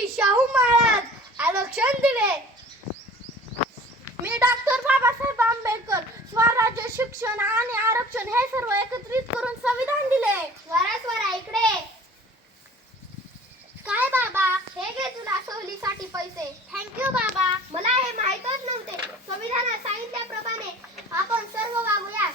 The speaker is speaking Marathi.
छत्रपती शाहू महाराज आरक्षण दिले. मी डॉक्टर बाबासाहेब आंबेडकर स्वराज्य, शिक्षण आणि आरक्षण हे सर्व एकत्रित करून संविधान दिले. स्वरा इकडे. काय बाबा, हे घे तुला सहलीसाठी पैसे. थँक्यू बाबा. मला हे माहीतच नव्हते. संविधानात सांगितल्याप्रमाणे आपण सर्व वागूया.